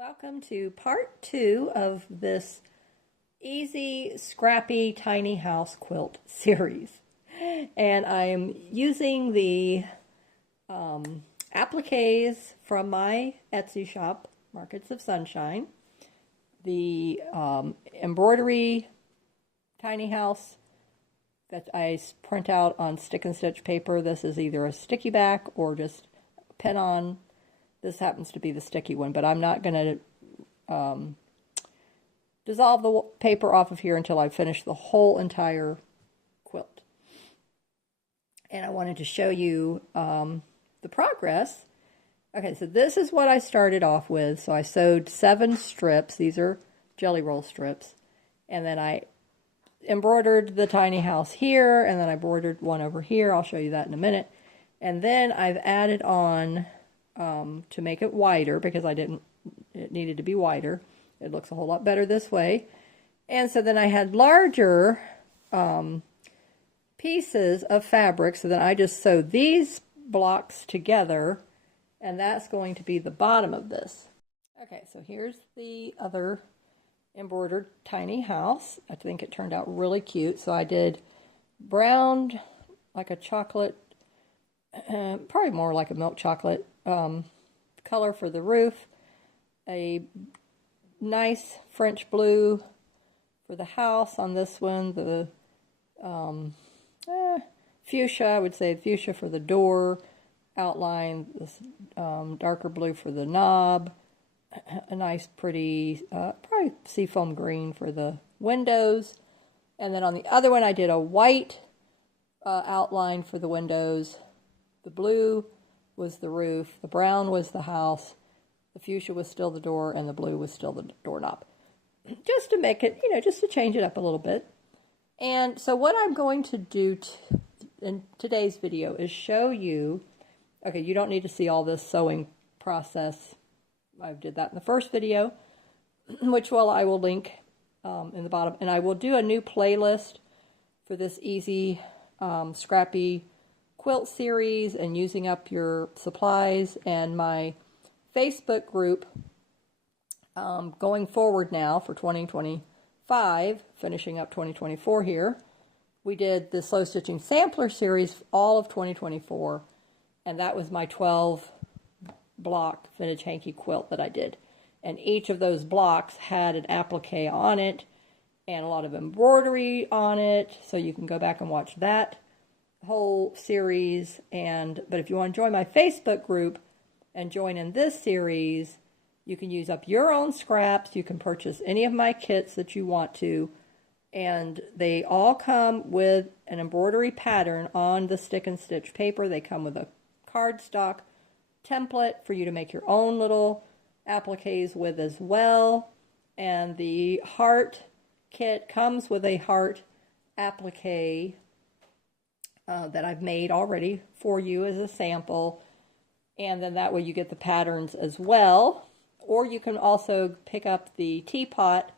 Welcome to part 2 of this easy, scrappy, tiny house quilt series. And I'm using the appliques from my Etsy shop, Markets of Sunshine, the embroidery tiny house that I print out on stick and stitch paper. This is either a sticky back or just pen on. This happens to be the sticky one, but I'm not going to dissolve the paper off of here until I finish the whole entire quilt. And I wanted to show you the progress. Okay, so this is what I started off with. So I sewed 7 strips. These are jelly roll strips. And then I embroidered the tiny house here, and then I embroidered one over here. I'll show you that in a minute. And then I've added on to make it wider, because it needed to be wider. It looks a whole lot better this way. And so then I had larger pieces of fabric, so then I just sewed these blocks together, and that's going to be the bottom of this. Okay, so here's the other embroidered tiny house. I think it turned out really cute. So I did brown, like a chocolate, probably more like a milk chocolate color for the roof, a nice French blue for the house on this one, the fuchsia, I would say fuchsia for the door outline, this darker blue for the knob, a nice pretty probably seafoam green for the windows, and then on the other one I did a white outline for the windows. The blue was the roof, the brown was the house, the fuchsia was still the door, and the blue was still the doorknob. Just to make it, just to change it up a little bit. And so what I'm going to do in today's video is show you, okay, you don't need to see all this sewing process. I did that in the first video, which I will link in the bottom. And I will do a new playlist for this easy, scrappy quilt series and using up your supplies, and my Facebook group going forward now for 2025, finishing up 2024 here. We did the slow stitching sampler series all of 2024, and that was my 12 block vintage hanky quilt that I did, and each of those blocks had an applique on it and a lot of embroidery on it, so you can go back and watch that whole series. But if you want to join my Facebook group and join in this series, you can use up your own scraps. You can purchase any of my kits that you want to, and they all come with an embroidery pattern on the stick and stitch paper. They come with a cardstock template for you to make your own little appliques with as well, and the heart kit comes with a heart applique that I've made already for you as a sample, and then that way you get the patterns as well. Or you can also pick up the teapot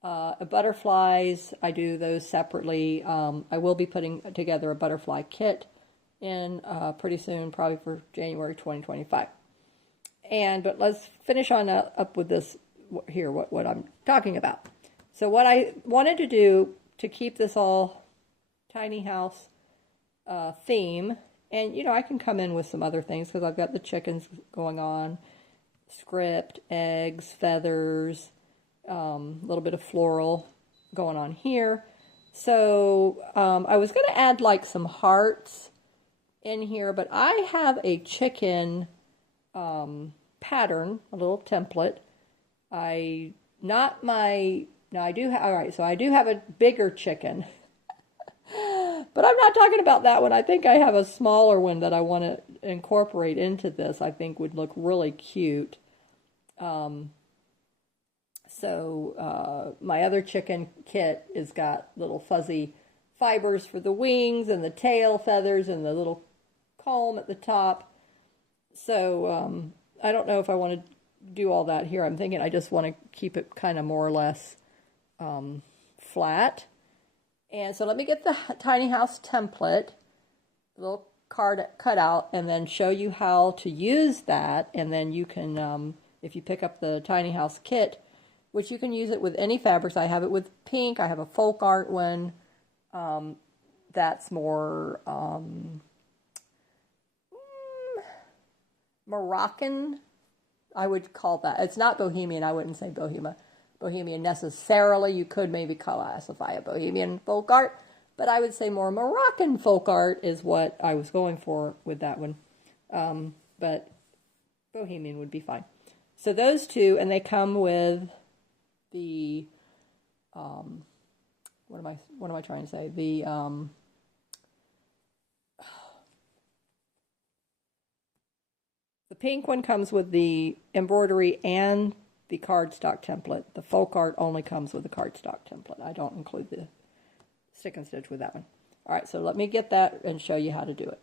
butterflies. I do those separately. I will be putting together a butterfly kit in pretty soon, probably for January 2025. But let's finish on up with this here, what I'm talking about. So what I wanted to do to keep this all tiny house theme, and I can come in with some other things because I've got the chickens going on, script, eggs, feathers, a little bit of floral going on here. So I was going to add like some hearts in here, but I have a chicken pattern, a little template. I do have a bigger chicken. But I'm not talking about that one. I think I have a smaller one that I want to incorporate into this. I think would look really cute. My other chicken kit has got little fuzzy fibers for the wings and the tail feathers and the little comb at the top. So I don't know if I want to do all that here. I'm thinking I just want to keep it kind of more or less flat. And so let me get the tiny house template, a little card cut out, and then show you how to use that, and then you can if you pick up the tiny house kit, which you can use it with any fabrics. I have it with pink. I have a folk art one. That's more Moroccan, I would call that. It's not Bohemian. I wouldn't say Bohemian necessarily. You could maybe classify a Bohemian folk art, but I would say more Moroccan folk art is what I was going for with that one. But Bohemian would be fine. So those two, and they come with the what am I trying to say? The pink one comes with the embroidery and the cardstock template. The folk art only comes with the cardstock template. I don't include the stick and stitch with that one. All right, so let me get that and show you how to do it.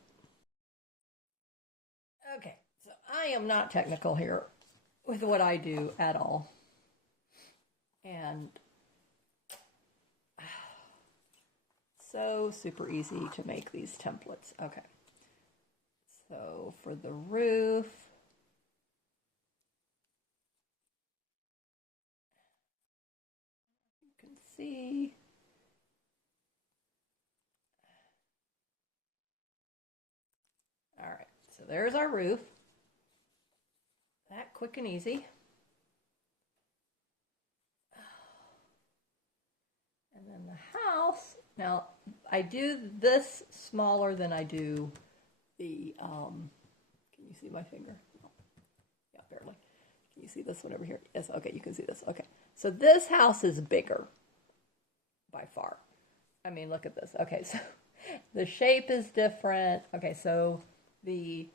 Okay, so I am not technical here with what I do at all. And so super easy to make these templates. Okay. So for the roof, you can see. All right, so there's our roof. That quick and easy. And then the house. Now, I do this smaller than I do the, can you see my finger? No. Yeah, barely. Can you see this one over here? Yes, okay, you can see this. Okay, so this house is bigger by far. I mean, look at this. Okay, so the shape is different. Okay, so the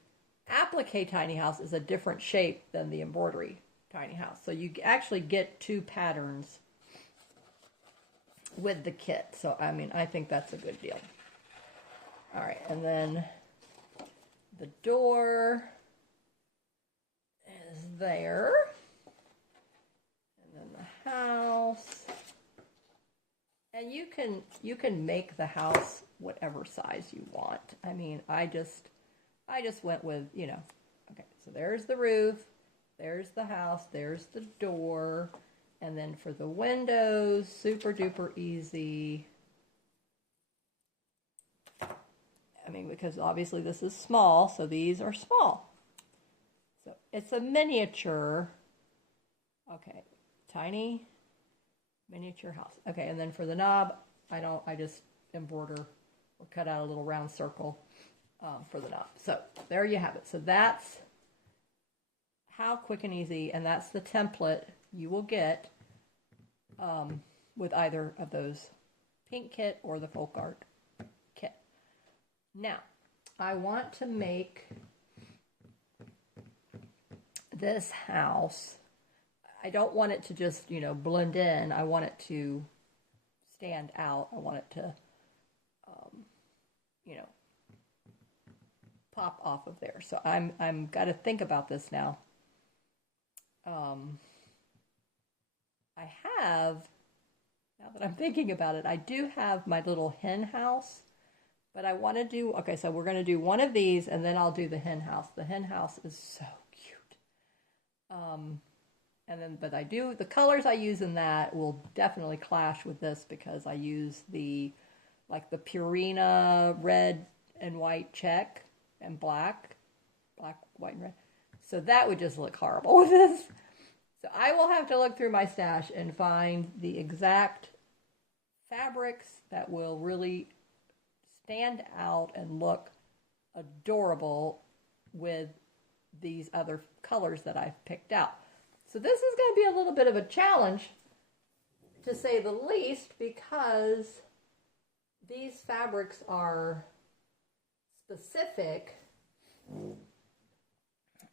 applique tiny house is a different shape than the embroidery tiny house. So you actually get two patterns with the kit. So, I mean, I think that's a good deal. All right, and then the door is there. And then the house. And you can make the house whatever size you want. I mean, I just went with, you know, okay, so there's the roof, there's the house, there's the door, and then for the windows, super duper easy. I mean, because obviously this is small, so these are small. So it's a miniature, okay, tiny miniature house. Okay, and then for the knob, I just embroider or cut out a little round circle for the knob. So there you have it. So that's how quick and easy, and that's the template you will get with either of those pink kit or the folk art kit. Now, I want to make this house, I don't want it to just, you know, blend in. I want it to stand out. I want it to, you know, pop off of there. So I'm got to think about this now. I have, now that I'm thinking about it, I do have my little hen house, but I want to do, okay, so we're going to do one of these and then I'll do the hen house. The hen house is so cute. And then, but I do, the colors I use in that will definitely clash with this because I use the, like the Purina red and white check and black, white, and red. So that would just look horrible with this. So I will have to look through my stash and find the exact fabrics that will really stand out and look adorable with these other colors that I've picked out. So this is going to be a little bit of a challenge, to say the least, because these fabrics are specific,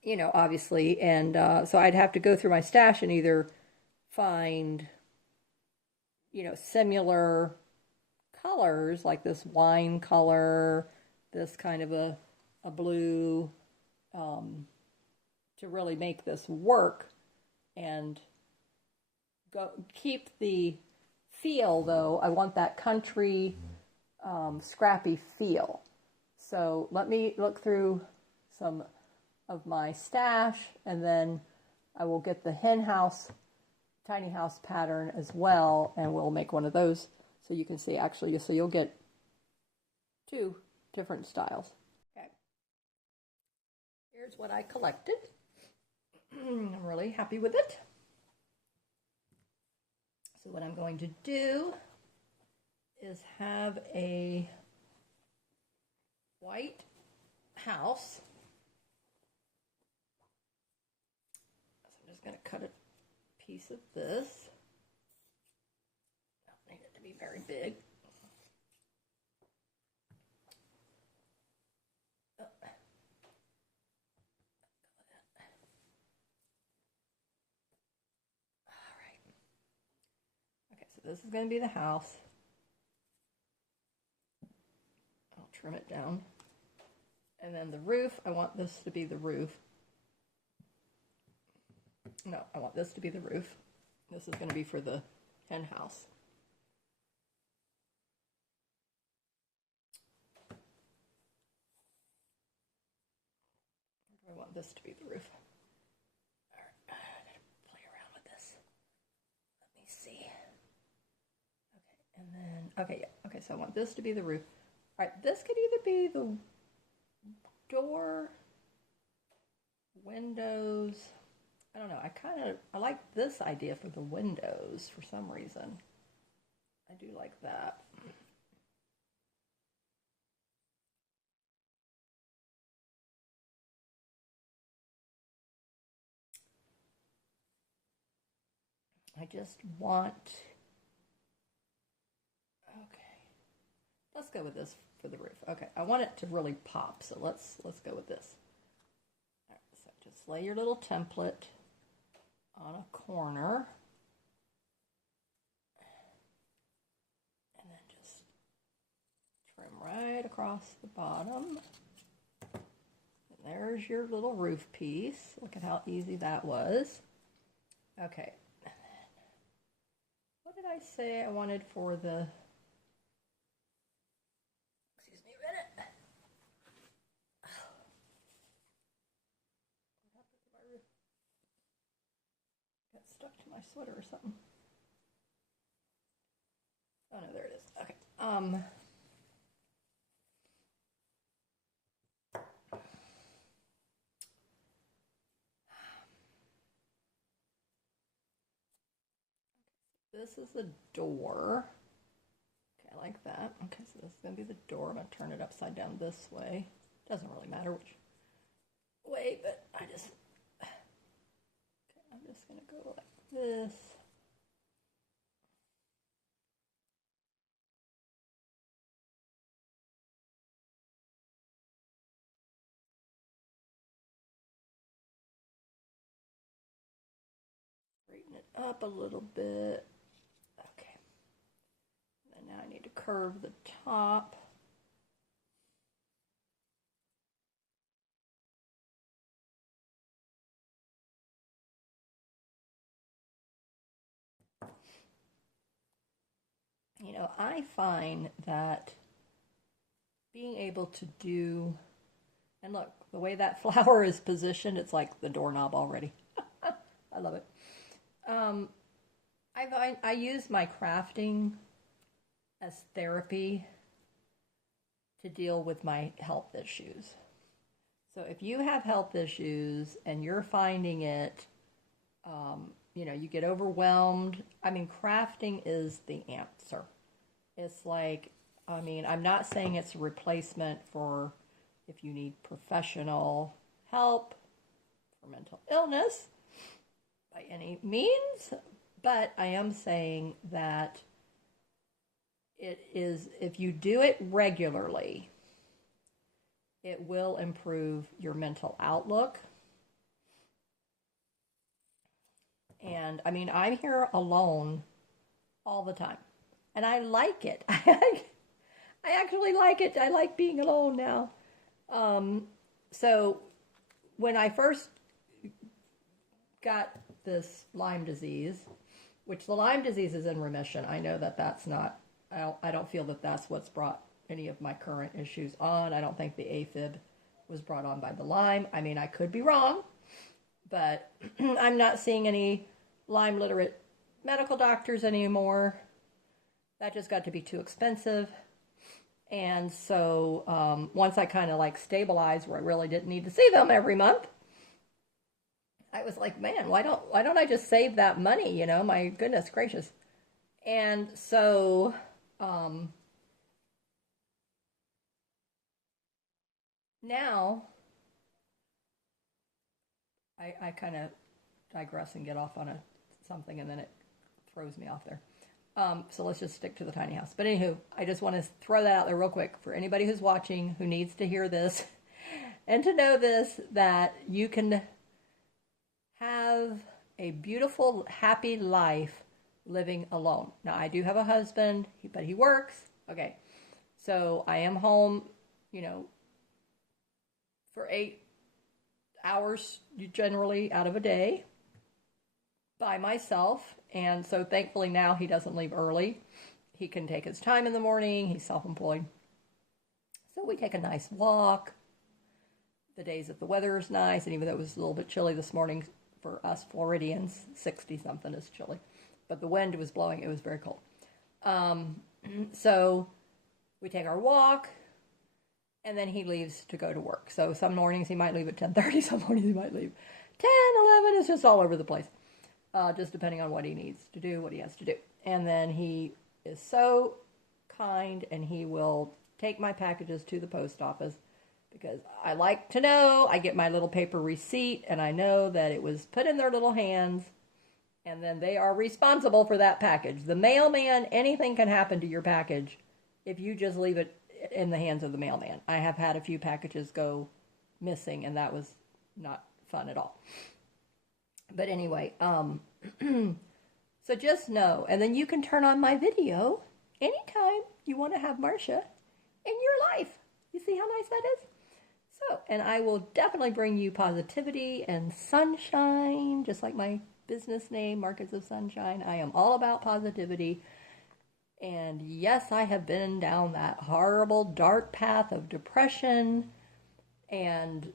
you know, obviously, and so I'd have to go through my stash and either find, you know, similar colors, like this wine color, this kind of a blue, to really make this work. And keep the feel, though. I want that country, scrappy feel. So let me look through some of my stash, and then I will get the hen house, tiny house pattern as well, and we'll make one of those so you can see actually, so you'll get 2 different styles. Okay. Here's what I collected. I'm really happy with it. So what I'm going to do is have a white house. So I'm just going to cut a piece of this. I don't need it to be very big. This is going to be the house. I'll trim it down. And then the roof, I want this to be the roof. No, I want this to be the roof. This is going to be for the hen house. I want this to be the roof. All right, I'm going to play around with this. Let me see. And then, okay, yeah. Okay, so I want this to be the roof. All right, this could either be the door, windows. I don't know. I like this idea for the windows for some reason. I do like that. I just want... Okay, let's go with this for the roof. Okay, I want it to really pop, so let's go with this. All right, so just lay your little template on a corner, and then just trim right across the bottom. And there's your little roof piece. Look at how easy that was. Okay, and then what did I say I wanted for the... Stuck to my sweater or something. Oh no, there it is. Okay. This is the door. Okay, I like that. Okay, so this is going to be the door. I'm going to turn it upside down this way. Doesn't really matter which way, but I'm just going to go like this. Straighten it up a little bit. Okay. And now I need to curve the top. You know, I find that being able to do, and look, the way that flower is positioned, it's like the doorknob already. I love it. I use my crafting as therapy to deal with my health issues. So if you have health issues and you're finding it, you know, you get overwhelmed. I mean, crafting is the answer. It's like, I mean, I'm not saying it's a replacement for if you need professional help for mental illness by any means, but I am saying that it is, if you do it regularly, it will improve your mental outlook. And I mean, I'm here alone all the time, and I like it. I actually like it. I like being alone now. So when I first got this Lyme disease, which the Lyme disease is in remission, I know that that's not, I don't feel that that's what's brought any of my current issues on. I don't think the AFib was brought on by the Lyme. I mean, I could be wrong, But I'm not seeing any Lyme literate medical doctors anymore. That just got to be too expensive. And so once I kind of like stabilized where I really didn't need to see them every month, I was like, man, why don't I just save that money? You know, my goodness gracious. And so now I kind of digress and get off on something, and then it throws me off there. So let's just stick to the tiny house. But anywho, I just want to throw that out there real quick for anybody who's watching who needs to hear this and to know this, that you can have a beautiful, happy life living alone. Now, I do have a husband, but he works. Okay. So I am home, you know, for 8 hours generally out of a day by myself. And so thankfully now he doesn't leave early. He can take his time in the morning. He's self-employed. So we take a nice walk. The days that the weather is nice, and even though it was a little bit chilly this morning for us Floridians, 60 something is chilly, but the wind was blowing, it was very cold. So we take our walk, and then he leaves to go to work. So some mornings he might leave at 10:30, some mornings he might leave 10, 11, it's just all over the place. Just depending on what he needs to do, what he has to do. And then he is so kind, and he will take my packages to the post office, because I like to know, I get my little paper receipt, and I know that it was put in their little hands, and then they are responsible for that package. The mailman, anything can happen to your package if you just leave it in the hands of the mailman. I have had a few packages go missing, and that was not fun at all. But anyway, so just know, and then you can turn on my video anytime you want to have Marcia in your life. You see how nice that is? So, and I will definitely bring you positivity and sunshine, just like my business name, Markets of Sunshine. I am all about positivity. And yes, I have been down that horrible, dark path of depression and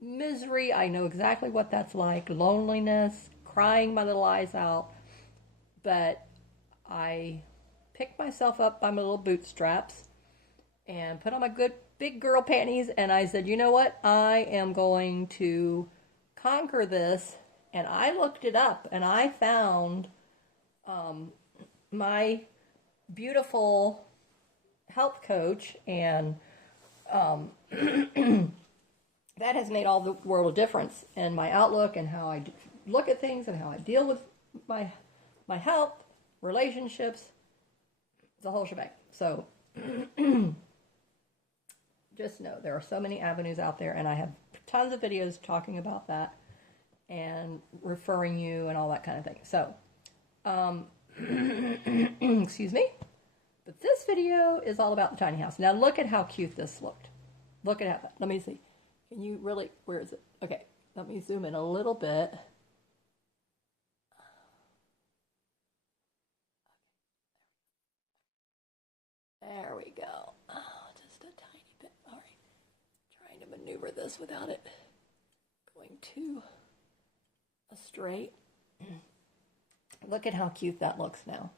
misery. I know exactly what that's like. Loneliness, crying my little eyes out. But I picked myself up by my little bootstraps and put on my good big girl panties, and I said, you know what? I am going to conquer this. And I looked it up, and I found my beautiful health coach, and that has made all the world of difference in my outlook and how I look at things and how I deal with my health, relationships, the whole shebang. So just know there are so many avenues out there, and I have tons of videos talking about that and referring you and all that kind of thing. So, excuse me. But this video is all about the tiny house. Now look at how cute this looked. Look at that. Let me see. Can you really, where is it? Okay, let me zoom in a little bit. There we go. Oh, just a tiny bit. All right. Trying to maneuver this without it going too astray. Look at how cute that looks now.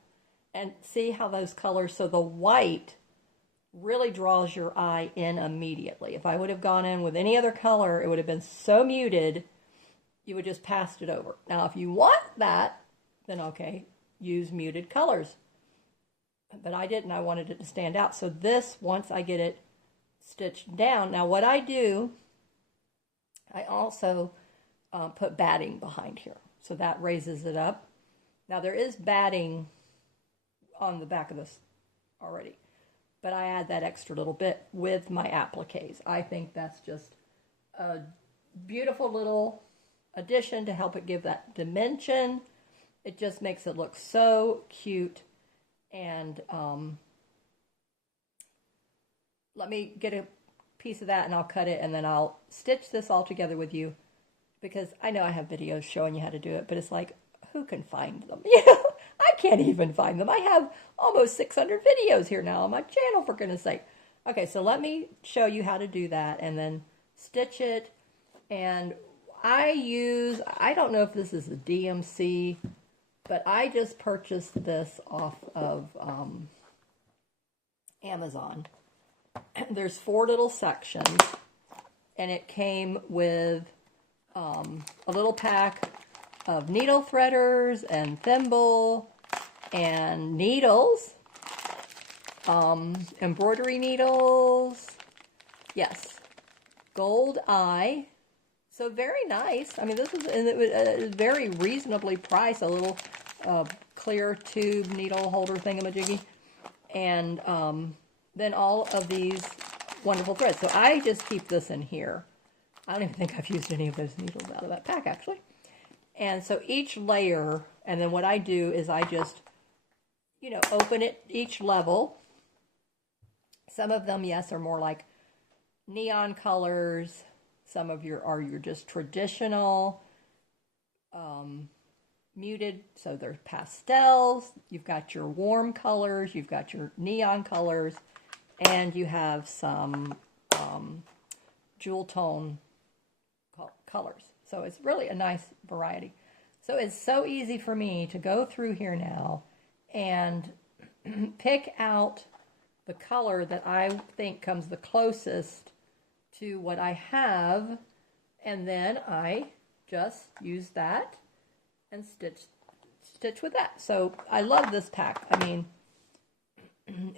And see how those colors, so the white really draws your eye in immediately. If I would have gone in with any other color, it would have been so muted, you would just passed it over. Now, if you want that, then okay, use muted colors. But I didn't. I wanted it to stand out. So this, once I get it stitched down, now what I do, I also put batting behind here. So that raises it up. Now there is batting on the back of this already, but I add that extra little bit with my appliques. I think that's just a beautiful little addition to help it give that dimension. It just makes it look so cute. And let me get a piece of that and I'll cut it, and then I'll stitch this all together with you, because I know I have videos showing you how to do it, but it's like, who can find them? You know, I can't even find them. I have almost 600 videos here now on my channel, for goodness sake. Okay, so let me show you how to do that and then stitch it. And I don't know if this is a DMC, but I just purchased this off of Amazon. There's 4 little sections, and it came with a little pack of needle threaders and thimble and needles, embroidery needles, yes, gold eye. So very nice. I mean, this is a very reasonably priced, a little clear tube needle holder thingamajiggy. And then all of these wonderful threads. So I just keep this in here. I don't even think I've used any of those needles out of that pack, actually. And so each layer, and then what I do is I just, you know, open it each level. Some of them, yes, are more like neon colors. Some of are your just traditional muted, so there's pastels. You've got your warm colors, you've got your neon colors, and you have some jewel tone colors. So it's really a nice variety. So it's so easy for me to go through here now and pick out the color that I think comes the closest to what I have, and then I just use that and stitch with that. So I love this pack. I mean,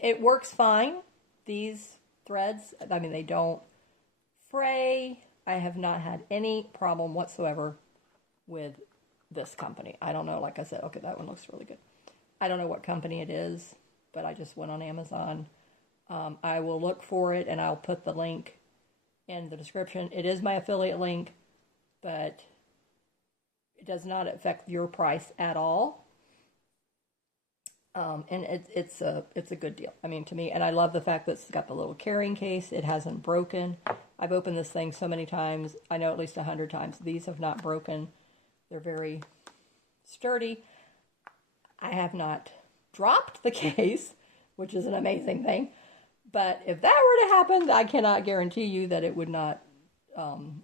it works fine. These threads, I mean, they don't fray. I have not had any problem whatsoever with this company. I don't know, like I said, okay, that one looks really good. I don't know what company it is, but I just went on Amazon. I will look for it, and I'll put the link in the description. It is my affiliate link, but it does not affect your price at all. And it's a good deal. I mean, to me, and I love the fact that it's got the little carrying case. It hasn't broken. I've opened this thing so many times. I know at least 100 times. These have not broken. They're very sturdy. I have not dropped the case, which is an amazing thing. But if that were to happen, I cannot guarantee you that it would not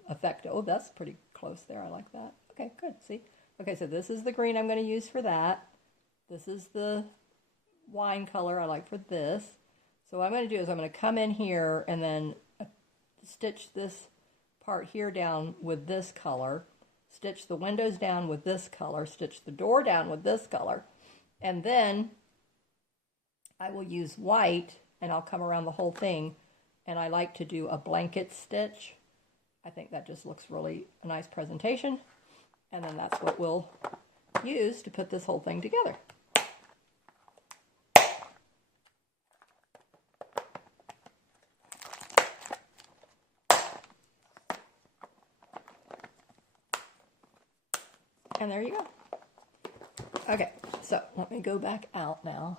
affect. Oh, that's pretty close there. I like that. Okay, good. See? Okay, so this is the green I'm going to use for that. This is the wine color I like for this. So what I'm going to do is I'm going to come in here and then stitch this part here down with this color, stitch the windows down with this color, stitch the door down with this color, and then I will use white, and I'll come around the whole thing, and I like to do a blanket stitch. I think that just looks really a nice presentation, and then that's what we'll use to put this whole thing together. And there you go. Okay, so let me go back out now.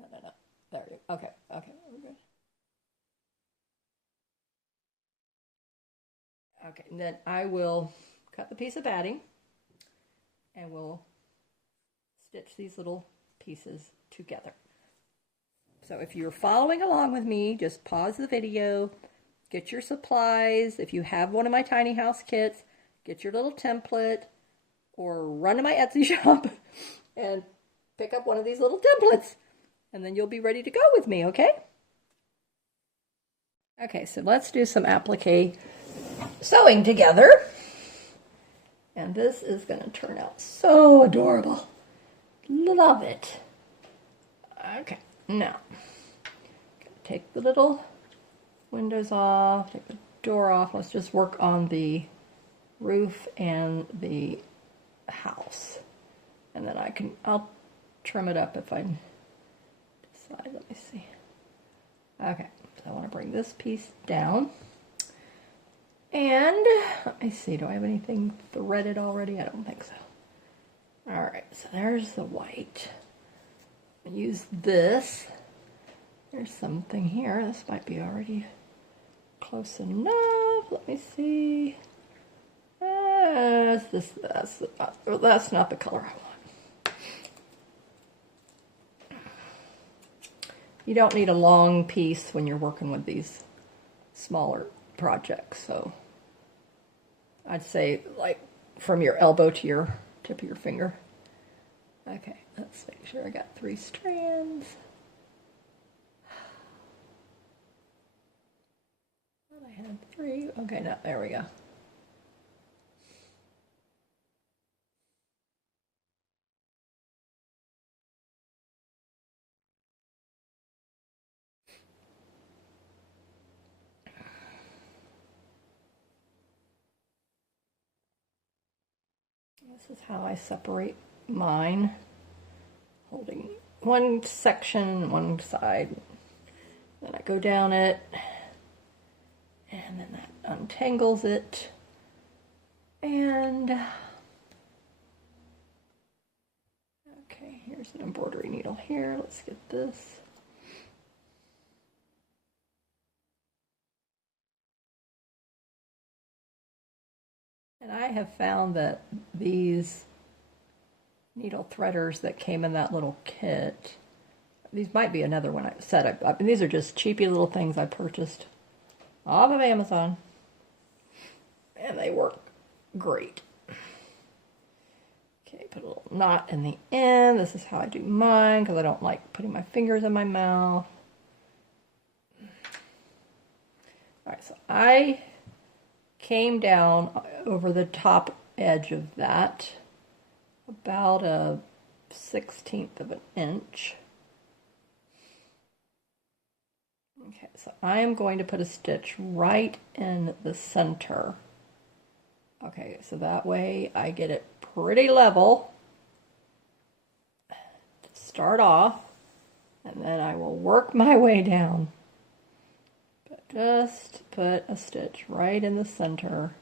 No. There you go. Okay, we're good. Okay, and then I will cut the piece of batting, and we'll stitch these little pieces together. So if you're following along with me, just pause the video, get your supplies. If you have one of my tiny house kits, get your little template, or run to my Etsy shop and pick up one of these little templates, and then you'll be ready to go with me, okay? Okay, so let's do some applique sewing together. And this is going to turn out so adorable. Love it. Okay, now, take the little windows off, take the door off. Let's just work on the roof and the house. And then I'll trim it up if I decide. Let me see. Okay, so I want to bring this piece down. And let me see, do I have anything threaded already? I don't think so. All right, so there's the white. Use this. There's something here. This might be already close enough. Let me see. That's not the color I want. You don't need a long piece when you're working with these smaller projects. So I'd say like from your elbow to your tip of your finger. Okay, let's make sure I got 3 strands. I had 3. Okay, now there we go. This is how I separate mine, holding one section, one side. Then I go down it, and then that untangles it. And okay, here's an embroidery needle here. Let's get this. And I have found that these needle threaders that came in that little kit, these might be another one I said. These are just cheapy little things I purchased off of Amazon. And they work great. Okay, put a little knot in the end. This is how I do mine because I don't like putting my fingers in my mouth. Alright, so I came down over the top edge of that about a 1/16 of an inch. Okay, so I am going to put a stitch right in the center. Okay, so that way I get it pretty level to start off, and then I will work my way down. But just put a stitch right in the center.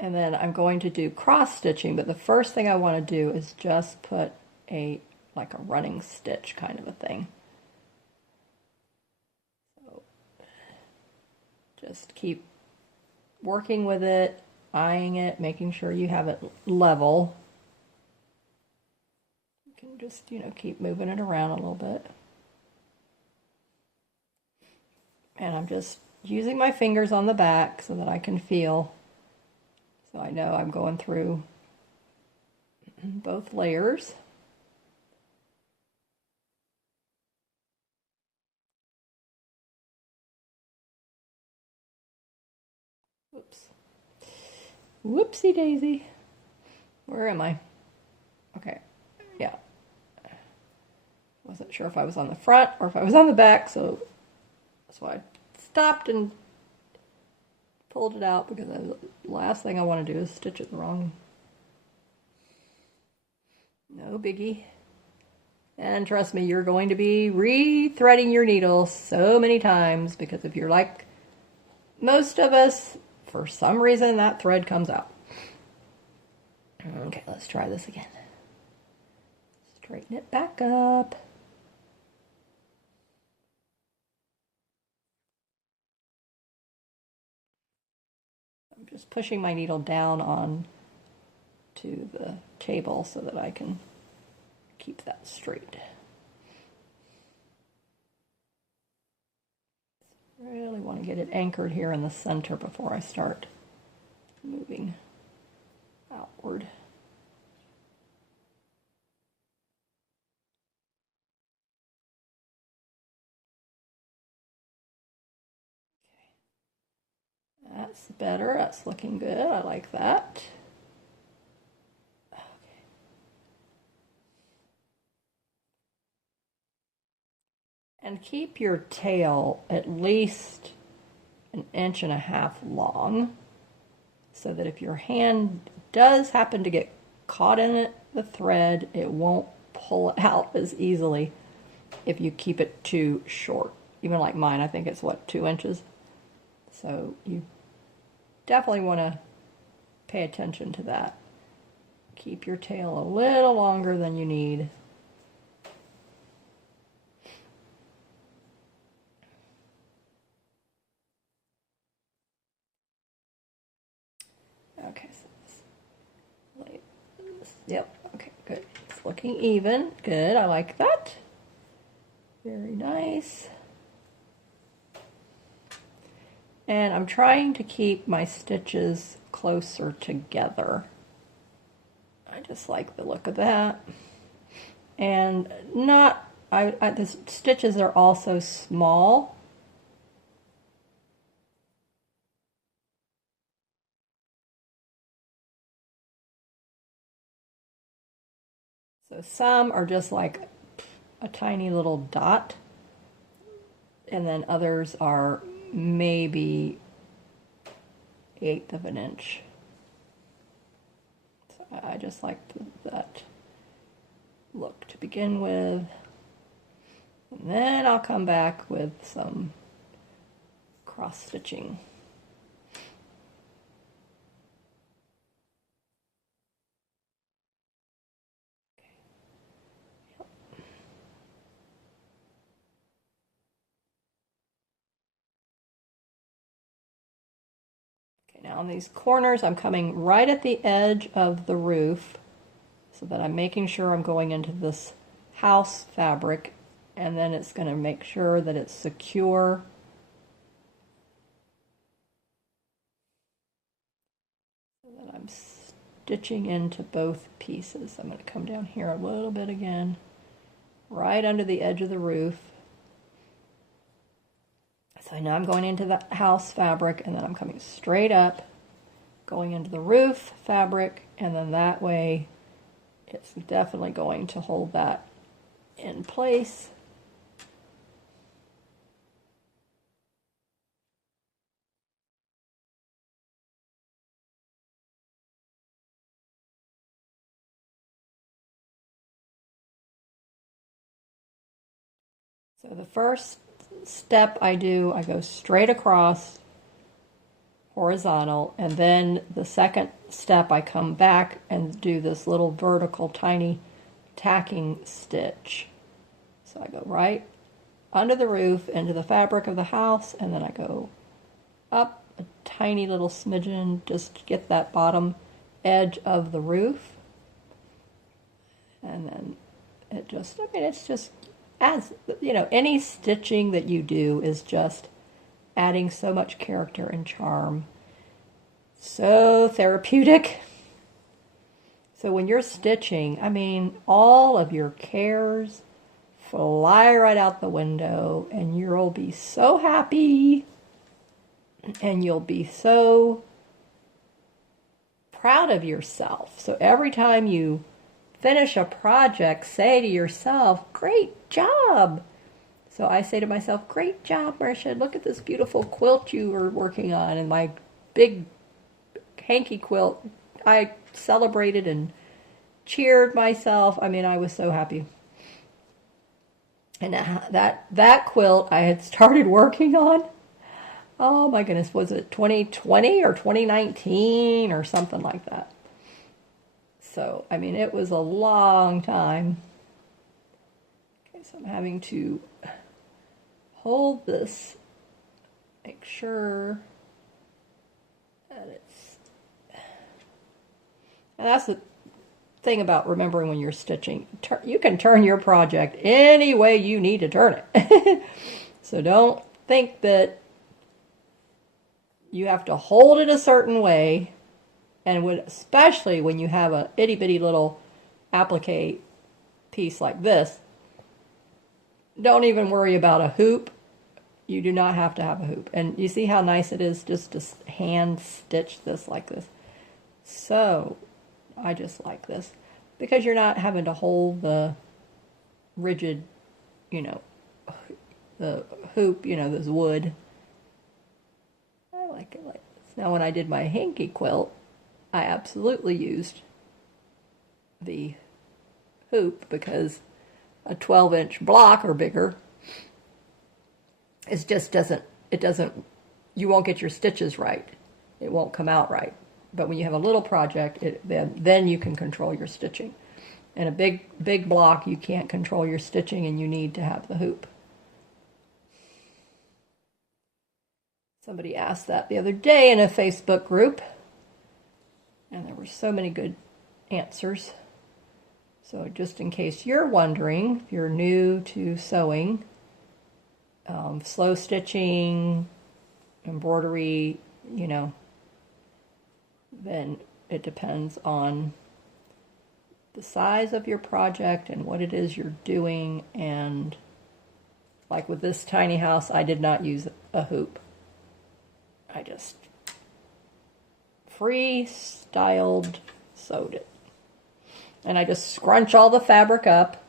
And then I'm going to do cross stitching, but the first thing I want to do is just put like a running stitch kind of a thing. So just keep working with it, eyeing it, making sure you have it level. You can just, keep moving it around a little bit. And I'm just using my fingers on the back so that I can feel. So I know I'm going through both layers. Oops. Whoopsie daisy. Where am I? Okay. Yeah. Wasn't sure if I was on the front or if I was on the back, so I stopped and pulled it out because the last thing I want to do is stitch it wrong. No biggie. And trust me, you're going to be re-threading your needle so many times because if you're like most of us, for some reason that thread comes out. Okay, let's try this again. Straighten it back up. I'm just pushing my needle down on to the table so that I can keep that straight. Really want to get it anchored here in the center before I start moving outward. Okay. That's better. That's looking good. I like that. And keep your tail at least 1.5 inches long so that if your hand does happen to get caught in it, the thread, it won't pull it out as easily if you keep it too short. Even like mine, I think it's what, 2 inches? So you definitely want to pay attention to that. Keep your tail a little longer than you need. Okay, so yep, okay, good. It's looking even. Good, I like that. Very nice. And I'm trying to keep my stitches closer together. I just like the look of that. And the stitches are also small. So some are just like a tiny little dot, and then others are maybe 1/8 of an inch. So I just like that look to begin with. And then I'll come back with some cross stitching. Now on these corners, I'm coming right at the edge of the roof so that I'm making sure I'm going into this house fabric, and then it's going to make sure that it's secure. So that I'm stitching into both pieces. I'm going to come down here a little bit again, right under the edge of the roof. So now I'm going into the house fabric, and then I'm coming straight up, going into the roof fabric, and then that way it's definitely going to hold that in place. So the first step I go straight across horizontal, and then the second step I come back and do this little vertical tiny tacking stitch. So I go right under the roof into the fabric of the house, and then I go up a tiny little smidgen just to get that bottom edge of the roof. And then it's just, as you know, any stitching that you do is just adding so much character and charm. So therapeutic. So when you're stitching, I mean, all of your cares fly right out the window, and you'll be so happy, and you'll be so proud of yourself. So every time you finish a project, say to yourself, great job. So I say to myself, great job, Marcia. Look at this beautiful quilt you were working on. And my big hanky quilt, I celebrated and cheered myself. I mean, I was so happy. And that quilt I had started working on, oh my goodness, was it 2020 or 2019 or something like that? So, I mean, it was a long time. Okay, so I'm having to hold this, make sure that it's... And that's the thing about remembering when you're stitching. You can turn your project any way you need to turn it. So don't think that you have to hold it a certain way. And especially when you have a itty-bitty little applique piece like this, don't even worry about a hoop. You do not have to have a hoop. And you see how nice it is just to hand stitch this like this. So I just like this because you're not having to hold the rigid, you know, the hoop, you know, this wood. I like it like this. Now when I did my hanky quilt, I absolutely used the hoop because a 12-inch block or bigger, it just doesn't, you won't get your stitches right. It won't come out right. But when you have a little project, then you can control your stitching. And a big block, you can't control your stitching, and you need to have the hoop. Somebody asked that the other day in a Facebook group, and there were so many good answers. So just in case you're wondering, if you're new to sewing, slow stitching, embroidery, you know, then it depends on the size of your project and what it is you're doing. And like with this tiny house, I did not use a hoop. I just freestyled sewed it. And I just scrunch all the fabric up.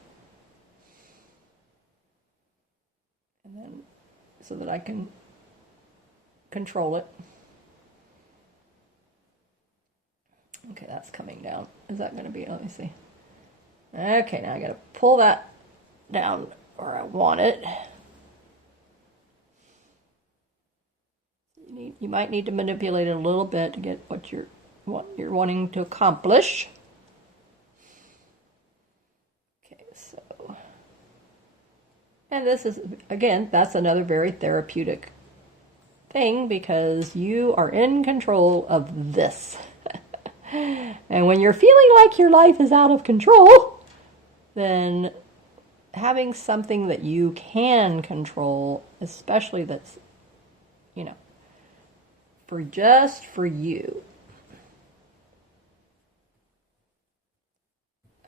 And then so that I can control it. Okay, that's coming down. Is that going to be, let me see. Okay, now I got to pull that down where I want it. You might need to manipulate it a little bit to get what you're wanting to accomplish. Okay, so, and this is, again, that's another very therapeutic thing because you are in control of this. And when you're feeling like your life is out of control, then having something that you can control, especially that's, you know, for you.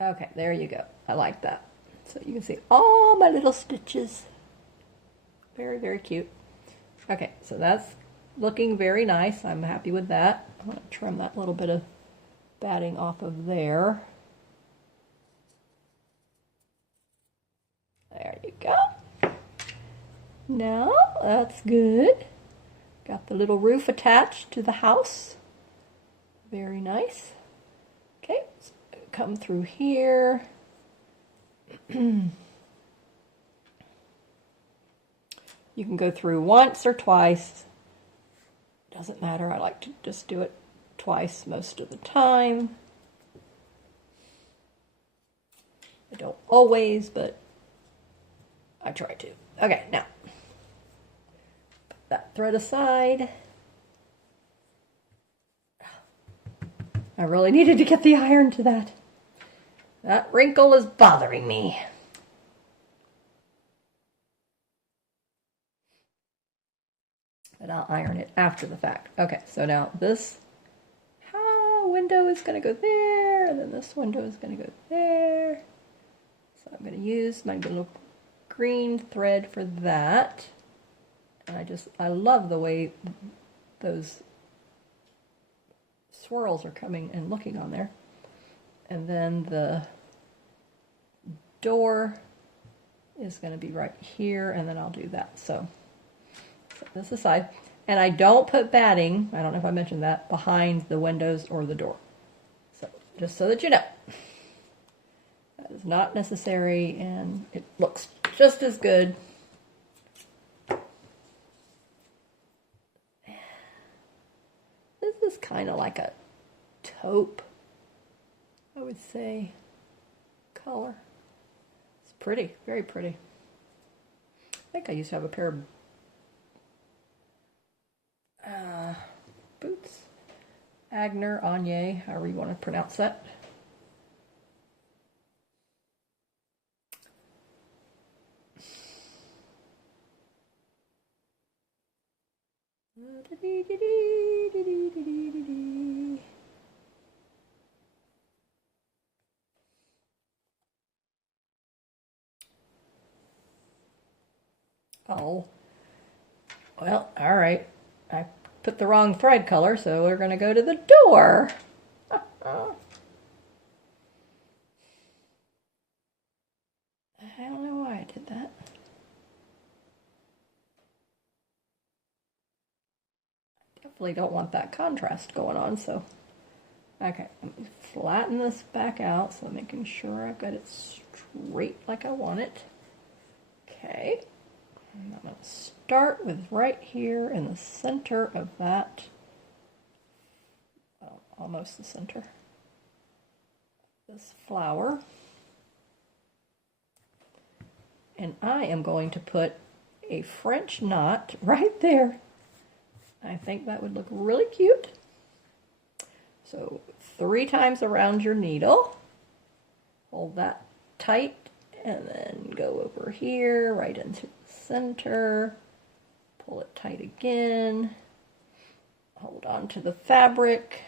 Okay, there you go. I like that. So you can see all my little stitches. Very, very cute. Okay, so that's looking very nice. I'm happy with that. I'm going to trim that little bit of batting off of there. There you go. Now, that's good. Got the little roof attached to the house. Very nice. Okay, so come through here. You can go through once or twice. Doesn't matter. I like to just do it twice most of the time. I don't always, but I try to. Okay, now put that thread aside. I really needed to get the iron to that. That wrinkle is bothering me. But I'll iron it after the fact. Okay, so now this window is going to go there, and then this window is going to go there. So I'm going to use my little green thread for that. And I love the way those swirls are coming and looking on there. And then the door is going to be right here, and then I'll do that. So set this aside. And I don't put batting, I don't know if I mentioned that, behind the windows or the door. So, just so that you know. That is not necessary, and it looks just as good. This is kind of like a taupe, I would say, color. It's pretty, very pretty. I think I used to have a pair of boots. Agner, Anye, however you want to pronounce that. Oh, well, all right. I put the wrong thread color, so we're going to go to the door. I don't know why I did that. Definitely don't want that contrast going on, so. Okay, let me flatten this back out, so I'm making sure I've got it straight like I want it. Okay. And I'm going to start with right here in the center of that, well, almost the center, this flower. And I am going to put a French knot right there. I think that would look really cute. So 3 times around your needle. Hold that tight and then go over here, right into the center. Pull it tight again. Hold on to the fabric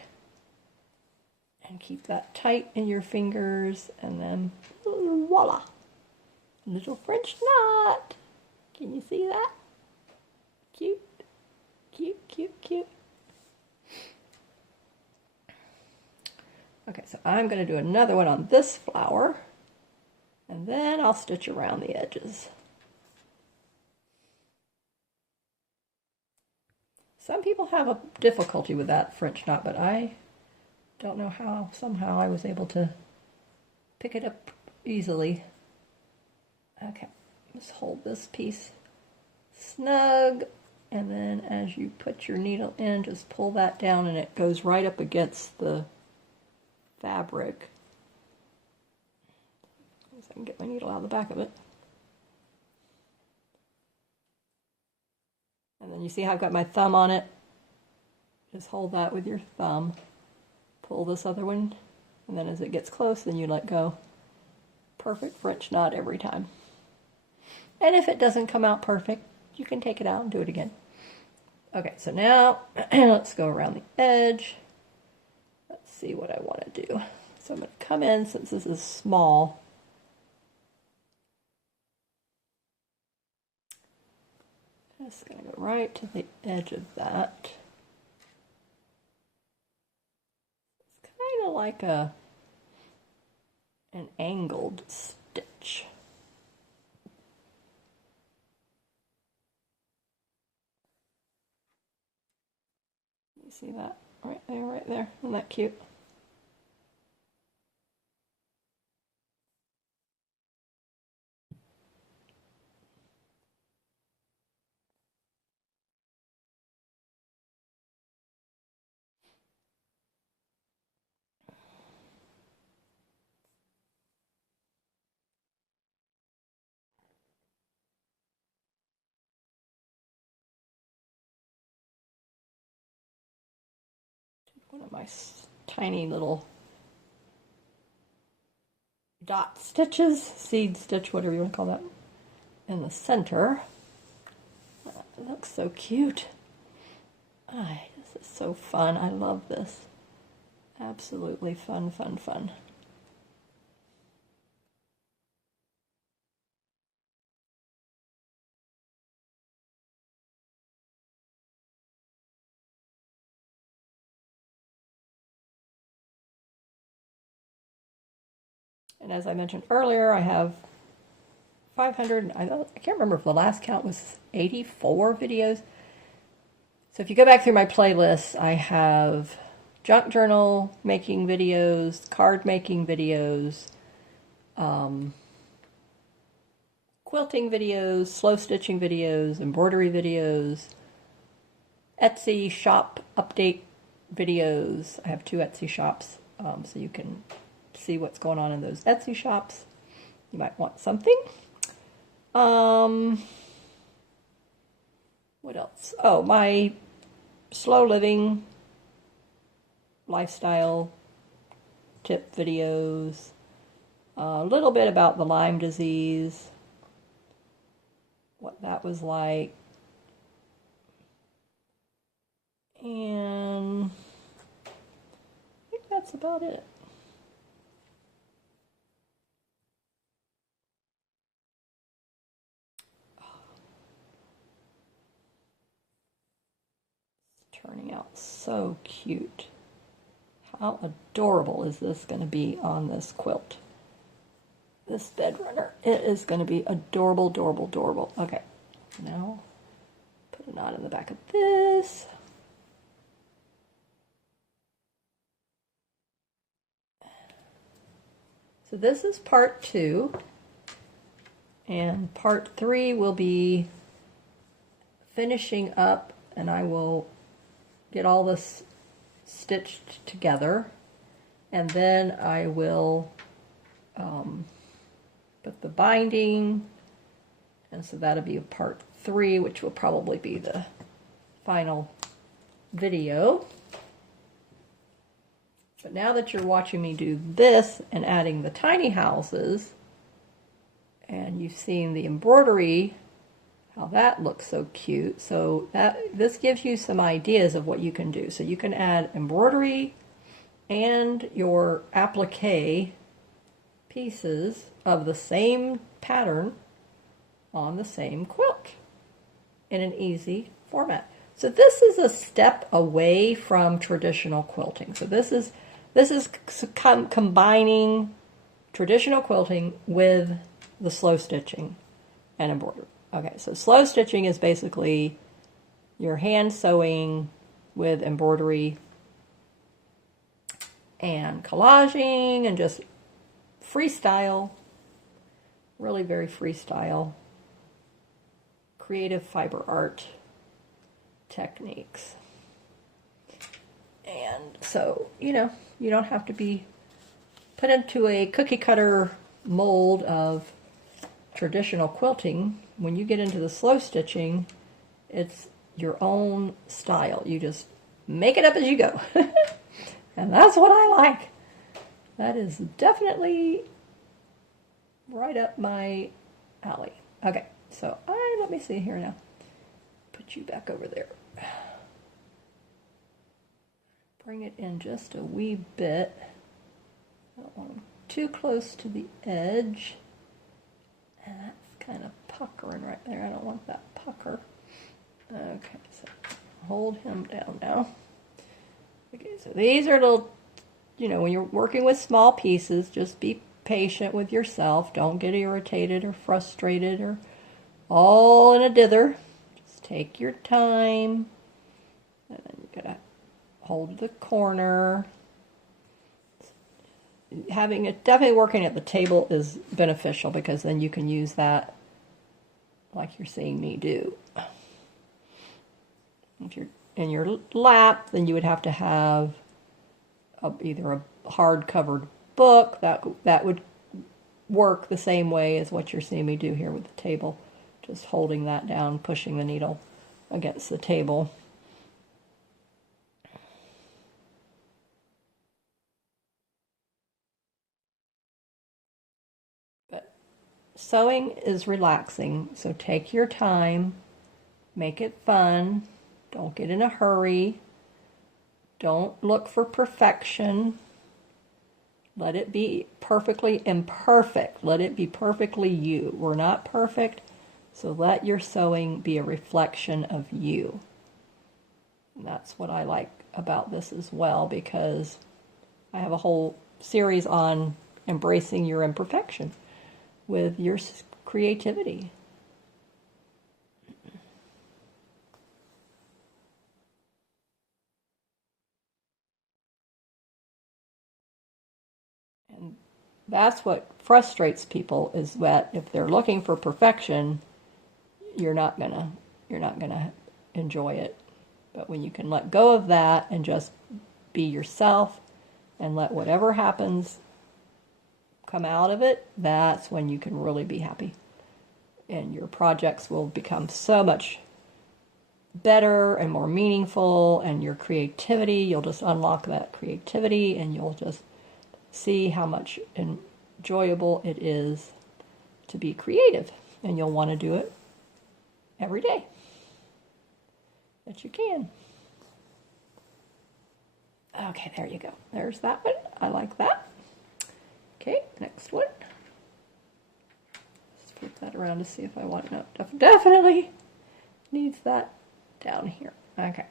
and keep that tight in your fingers, and then voila, little French knot. Can you see that? Cute, cute, cute, cute. Okay, so I'm going to do another one on this flower, and then I'll stitch around the edges. Some people have a difficulty with that French knot, but I don't know how. Somehow I was able to pick it up easily. Okay, just hold this piece snug, and then as you put your needle in, just pull that down, and it goes right up against the fabric. So I can get my needle out of the back of it. And then you see how I've got my thumb on it? Just hold that with your thumb. Pull this other one, and then as it gets close, then you let go. Perfect French knot every time. And if it doesn't come out perfect, you can take it out and do it again. Okay, so now let's go around the edge. Let's see what I want to do. So I'm going to come in, since this is small. Just going to go right to the edge of that. It's kind of like an angled stitch. You see that? Right there, right there. Isn't that cute? One of my tiny little dot stitches, seed stitch, whatever you want to call that, in the center. It looks so cute. This is so fun. I love this. Absolutely fun, fun, fun. And as I mentioned earlier, I have 500, I can't remember if the last count was 84 videos. So if you go back through my playlists, I have junk journal making videos, card making videos, quilting videos, slow stitching videos, embroidery videos, Etsy shop update videos. I have 2 Etsy shops, so you can see what's going on in those Etsy shops. You might want something. What else? Oh, my slow living lifestyle tip videos. A little bit about the Lyme disease, what that was like. And I think that's about it. Turning out so cute. How adorable is this going to be on this quilt? This bed runner. It is going to be adorable, adorable, adorable. Okay, now put a knot in the back of this. So this is part 2, and part 3 will be finishing up, and I will get all this stitched together, and then I will put the binding, and so that'll be a part 3, which will probably be the final video. But now that you're watching me do this and adding the tiny houses, and you've seen the embroidery, how that looks so cute. So this gives you some ideas of what you can do. So you can add embroidery and your applique pieces of the same pattern on the same quilt in an easy format. So this is a step away from traditional quilting. So this is combining traditional quilting with the slow stitching and embroidery. Okay, so slow stitching is basically your hand sewing with embroidery and collaging and just freestyle, really very freestyle, creative fiber art techniques. And so, you know, you don't have to be put into a cookie cutter mold of traditional quilting. When you get into the slow stitching, it's your own style. You just make it up as you go. And that's what I like. That is definitely right up my alley. Okay, so let me see here now. Put you back over there. Bring it in just a wee bit. I don't want them too close to the edge. And that's kind of puckering right there. I don't want that pucker. Okay, so hold him down now. Okay, so these are little, you know, when you're working with small pieces, just be patient with yourself. Don't get irritated or frustrated or all in a dither. Just take your time. And then you're going to hold the corner. Having it, definitely working at the table is beneficial because then you can use that like you're seeing me do. If you're in your lap, then you would have to have either a hard-covered book that would work the same way as what you're seeing me do here with the table. Just holding that down, pushing the needle against the table. But sewing is relaxing, so take your time, make it fun, don't get in a hurry, don't look for perfection. Let it be perfectly imperfect. Let it be perfectly you. We're not perfect, so let your sewing be a reflection of you. And that's what I like about this as well, because I have a whole series on embracing your imperfection with your creativity. And that's what frustrates people, is that if they're looking for perfection, you're not gonna enjoy it. But when you can let go of that and just be yourself and let whatever happens come out of it, that's when you can really be happy. And your projects will become so much better and more meaningful, and your creativity, you'll just unlock that creativity and you'll just see how much enjoyable it is to be creative, and you'll want to do it every day that you can. Okay, there you go. There's that one. I like that. Okay, next one. Let's flip that around to see if I want. No, definitely needs that down here. Okay.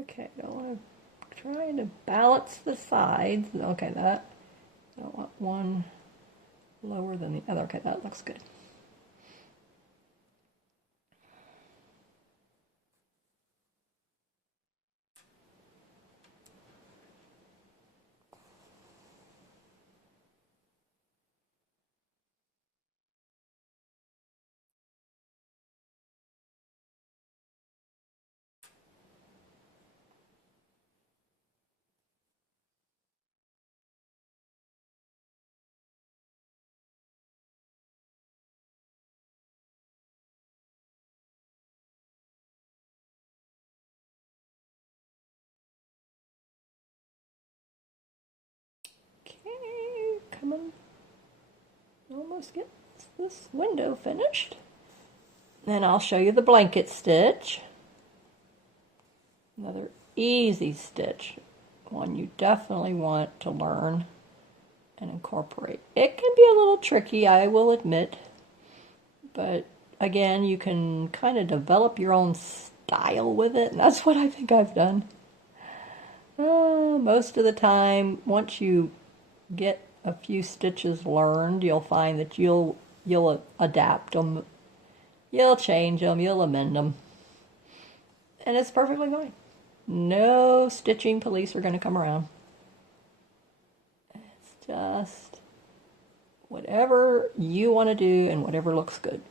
Okay, I'm trying to balance the sides. Okay, that. I don't want one lower than the other. Okay, that looks good. Almost get this window finished. Then I'll show you the blanket stitch. Another easy stitch, one you definitely want to learn and incorporate. It can be a little tricky, I will admit, but again, you can kind of develop your own style with it, and that's what I think I've done. Most of the time, once you get a few stitches learned, you'll find that you'll adapt them, you'll change them, you'll amend them, and it's perfectly fine. No stitching police are going to come around. It's just whatever you want to do and whatever looks good.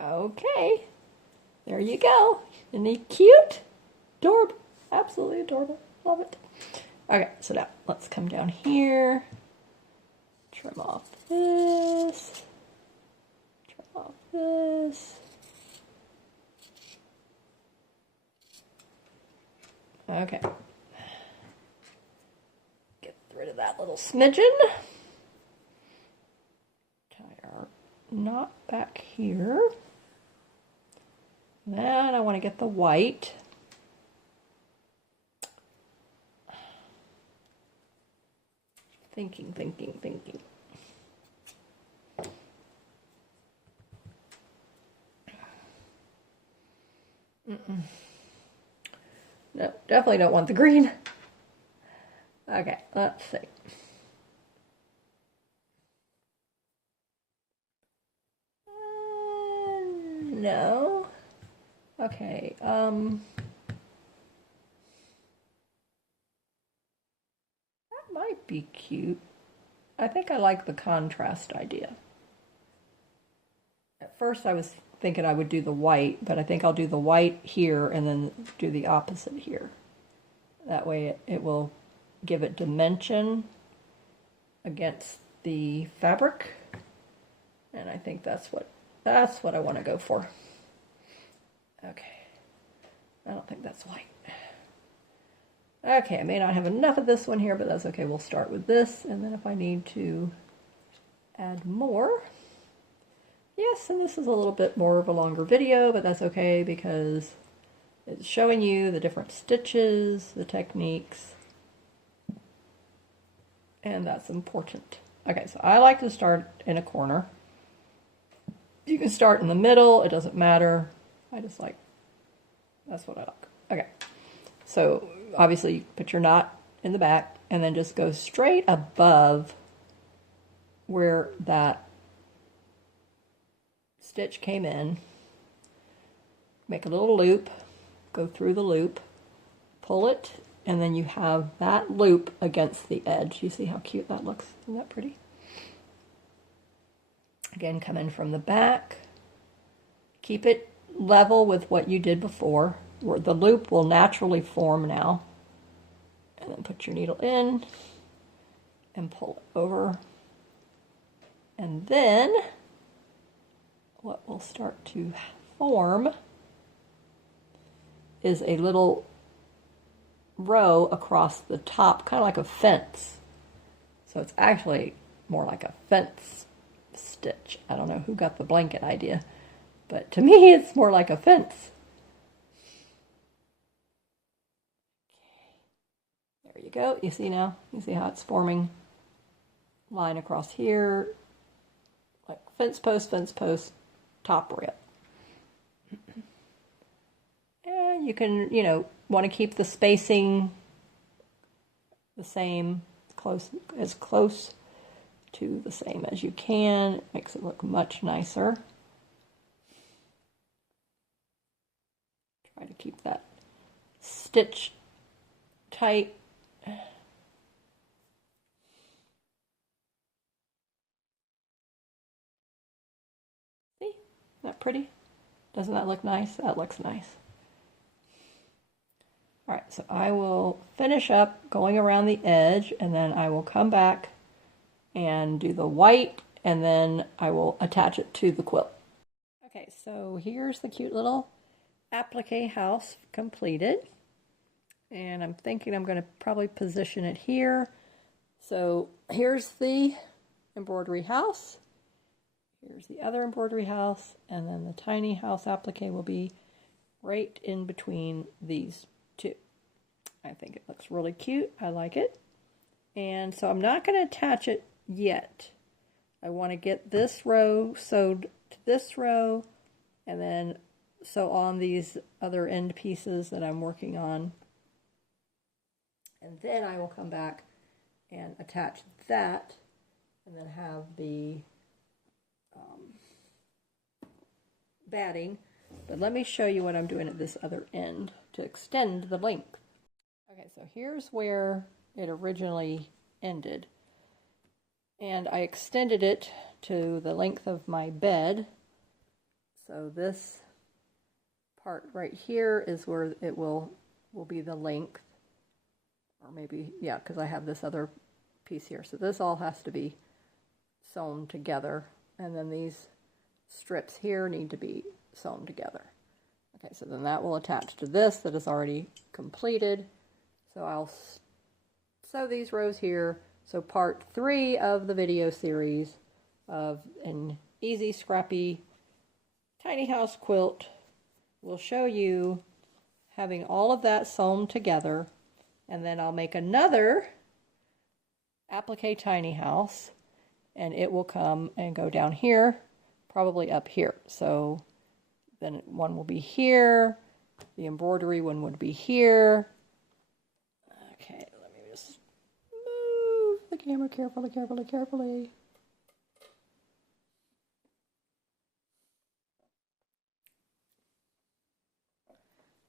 Okay, there you go. Isn't he cute? Adorable. Absolutely adorable. Love it. Okay, so now let's come down here. Trim off this. Trim off this. Okay. Get rid of that little smidgen. Tie our knot back here. Then I want to get the white. Thinking. No, definitely don't want the green. Okay, let's see. No. Okay, that might be cute. I think I like the contrast idea. At first I was thinking I would do the white, but I think I'll do the white here and then do the opposite here. That way it will give it dimension against the fabric, and I think that's what I want to go for. Okay, I don't think that's white. Okay, I may not have enough of this one here, but that's okay. We'll start with this, and then if I need to add more. Yes, and this is a little bit more of a longer video, but that's okay because it's showing you the different stitches, the techniques, and that's important. Okay, so I like to start in a corner. You can start in the middle, it doesn't matter. I just like, that's what I like. Okay, so obviously you put your knot in the back and then just go straight above where that stitch came in. Make a little loop, go through the loop, pull it, and then you have that loop against the edge. You see how cute that looks? Isn't that pretty? Again, come in from the back. Keep it level with what you did before. Where the loop will naturally form now. And then put your needle in and pull it over. And then what will start to form is a little row across the top, kind of like a fence. So it's actually more like a fence stitch. I don't know who got the blanket idea, but to me it's more like a fence. There you go. You see now? You see how it's forming line across here, like fence post, top rail. And you can, want to keep the spacing the same, as close to the same as you can. It makes it look much nicer. Try to keep that stitch tight. See? Isn't that pretty? Doesn't that look nice? That looks nice. All right, so I will finish up going around the edge, and then I will come back and do the white, and then I will attach it to the quilt. Okay, so here's the cute little applique house completed. And I'm thinking I'm going to probably position it here. So here's the embroidery house. Here's the other embroidery house, and then the tiny house applique will be right in between these two. I think it looks really cute. I like it. And so I'm not going to attach it yet. I want to get this row sewed to this row, and then sew on these other end pieces that I'm working on. And then I will come back and attach that, and then have the batting. But let me show you what I'm doing at this other end to extend the length. Okay, so here's where it originally ended. And I extended it to the length of my bed. So this part right here is where it will be the length. Or maybe, yeah, because I have this other piece here. So this all has to be sewn together. And then these strips here need to be sewn together. Okay, so then that will attach to this that is already completed. So I'll sew these rows here. So part 3 of the video series of an easy, scrappy, tiny house quilt will show you having all of that sewn together, and then I'll make another applique tiny house, and it will come and go down here, probably up here. So then one will be here, the embroidery one would be here. Okay, let me just move the camera carefully, carefully, carefully.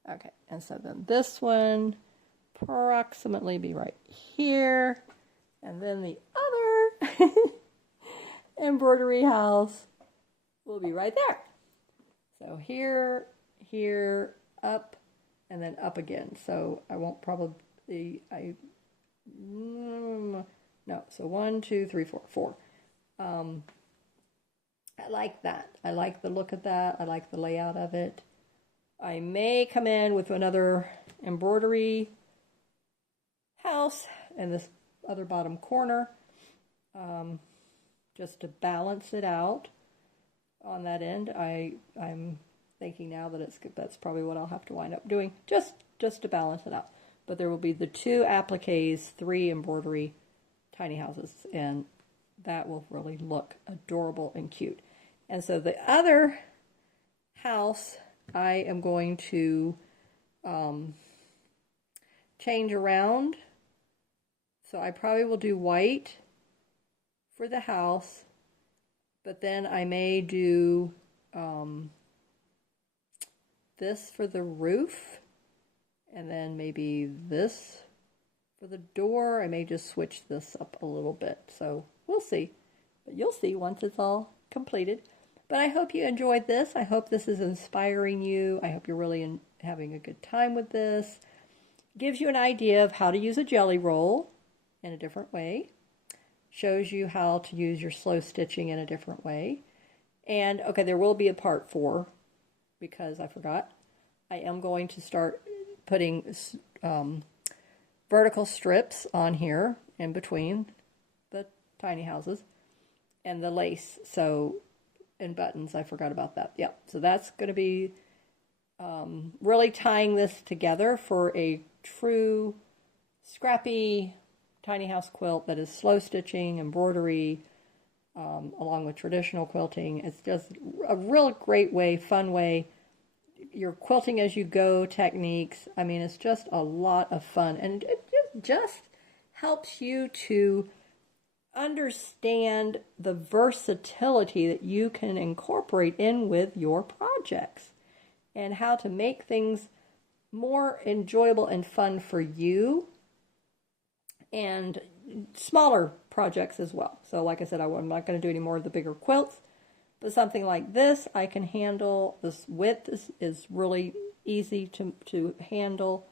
Okay, and so then this one approximately be right here, and then the other embroidery house will be right there. So here, here, up, and then up again. So I won't probably, no, so 1, 2, 3, 4, 4. I like that. I like the look of that. I like the layout of it. I may come in with another embroidery house in this other bottom corner, just to balance it out on that end. I'm thinking now that that's probably what I'll have to wind up doing, just to balance it out. But there will be the 2 appliques, 3 embroidery tiny houses, and that will really look adorable and cute. And so the other house I am going to change around. So I probably will do white for the house, but then I may do this for the roof, and then maybe this for the door. I may just switch this up a little bit, so we'll see. But you'll see once it's all completed. But I hope you enjoyed this. I hope this is inspiring you. I hope you're really having a good time with this. Gives you an idea of how to use a jelly roll in a different way. Shows you how to use your slow stitching in a different way. And, okay, there will be a part 4, because I forgot. I am going to start putting vertical strips on here in between the tiny houses and the lace. So, and buttons, I forgot about that. Yep, so that's going to be really tying this together for a true scrappy tiny house quilt that is slow stitching, embroidery, along with traditional quilting. It's just a real great way, fun way. Your quilting as you go techniques, I mean, it's just a lot of fun, and it just helps you to understand the versatility that you can incorporate in with your projects, and how to make things more enjoyable and fun for you, and smaller projects as well. So like I said, I'm not going to do any more of the bigger quilts, but something like this I can handle. This width is really easy to handle.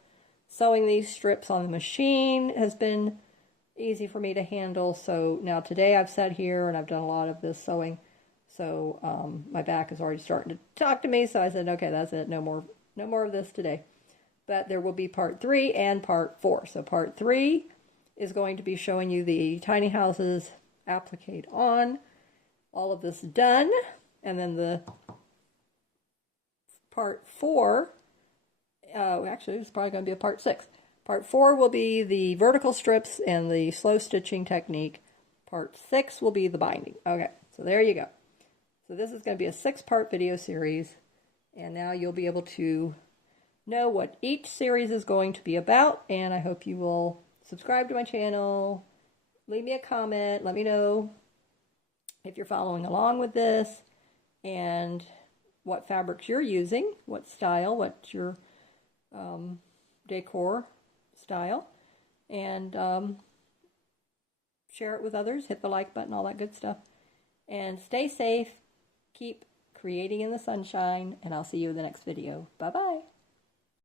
Sewing these strips on the machine has been easy for me to handle. So now today I've sat here and I've done a lot of this sewing, so my back is already starting to talk to me, so I said, okay, that's it, no more of this today. but there will be part 3 and part 4. So part 3 is going to be showing you the tiny houses applique on, all of this done, and then the part 4, actually it's probably going to be a part 6. Part 4 will be the vertical strips and the slow stitching technique. Part 6 will be the binding. Okay, so there you go. So this is going to be a 6-part video series, and now you'll be able to know what each series is going to be about, and I hope you will subscribe to my channel, leave me a comment, let me know if you're following along with this, and what fabrics you're using, what style, what's your decor style, and share it with others, hit the like button, all that good stuff, and stay safe, keep creating in the sunshine, and I'll see you in the next video. Bye-bye.